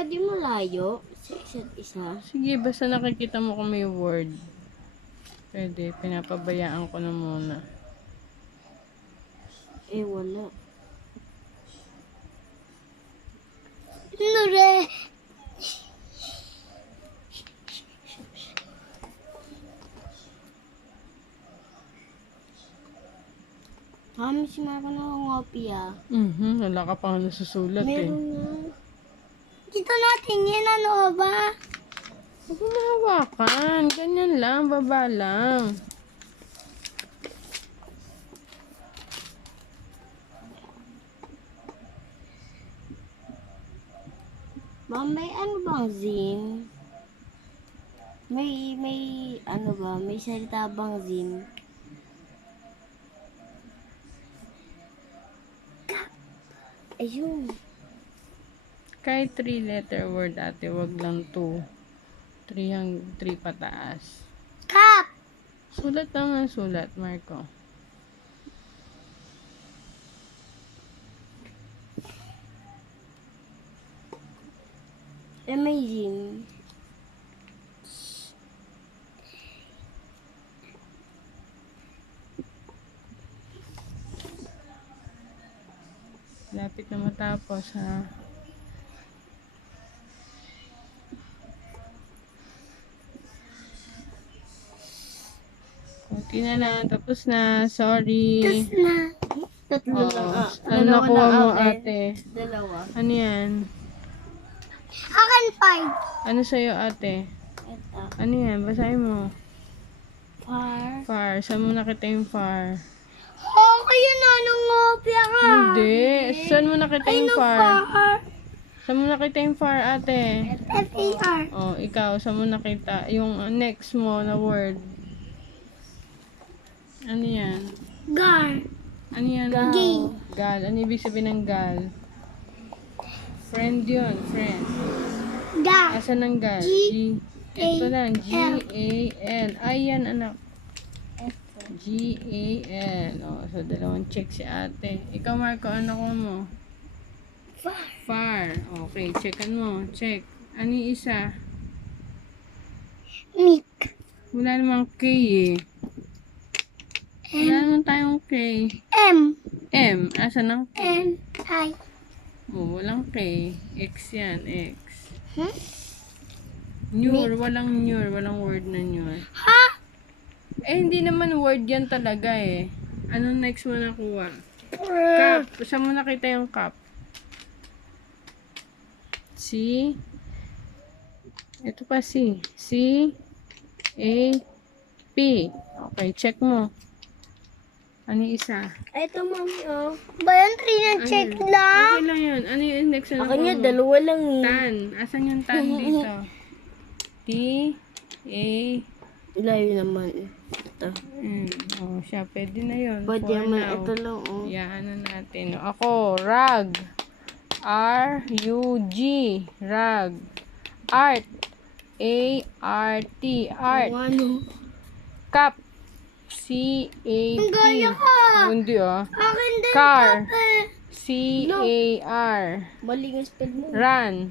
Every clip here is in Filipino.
pwede mo layo sa isa't isa. Sige, basta nakikita mo kung may word. Pwede, pinapabayaan ko na muna. Eh, wala. Nure! Kami si Marco na ngopi ah. Wala ka pa nasusulat eh. Meron nga. Dito natin yan, ano ba? Huwag mo mahawakan. Ganyan lang, baba lang. Ba, may ano bang zin? May ano ba? May salita bang zin? Ayun. Kahit 3-letter word ate, wag lang 2. 3 pataas. Cup! Sulat naman, sulat, Marco. Amazing. Lapit na matapos, ha? Kunti na lang, tapos na. Sorry. Tapos na. Tatlo Oo. lang. Ano nakuha mo, ate? Dalawa. Ano yan? Akin 5. Ano sa'yo, ate? Ito. Ano yan? Basahin mo. Far. Far. Saan mo nakita yung far? Oh, kaya nanungopia ka. Hindi. Saan mo nakita yung far? Far. Saan mo nakita yung far, ate? F-A-R. Oh, ikaw, saan mo nakita? Yung next mo na word. Ano yan? Gar. Ano yan? Gal. Gal. Ano ibig sabihin ng gal? Friend yun. Friend. Da. Asan ang gal? G. Ito lang. L. G-A-L. Ay, yan, anak. G-A-L. Oh, so, dalawang check si ate. Ikaw, Marco, ano ko mo? Far. Far. Okay, checkan mo. Check. Ano yung isa? Mic. Wala namang K eh. Wala naman tayong K. M. M. Asan ang K? N. I. Oh, walang K. X yan. X. Hmm? Nur. Walang nur. Walang word na nur. Ha? Eh, hindi naman word yan talaga eh. Anong next mo nakuha? Cup. Saan mo nakita yung cup? C. Ito pa C. C. A. P. Okay, check mo. Ano yung isa? Ito, mami, oh. Bayan, 3 na check Ano? lang. Okay lang yun. Ano yung next na Akin niya, nakuha mo? dalawa lang eh. Tan. Asan yung tan dito? T. A. Layo naman. Ito. Oh, siya. Pwede na yun. Pwede For naman now. ito lang, oh. Yan na natin. Ako, rag. R-U-G. Rag. Art. A-R-T. Art. Ano? Cup. C-A-P. Ang gaya ka. Hindi ah. Akin din, Car. kape. C-A-R. Mali nga spell mo. Run.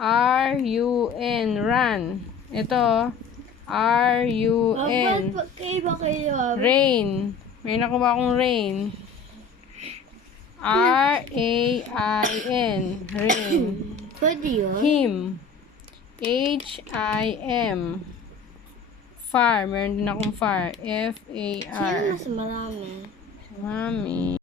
R-U-N. Run. Ito. R-U-N. Pagkaiba kayo. Rain. May nakuha akong rain. R-A-I-N. Rain. Pwede yun. Him. H-I-M. Far. Meron din akong far. Sino F-A-R. mas marami? Mami.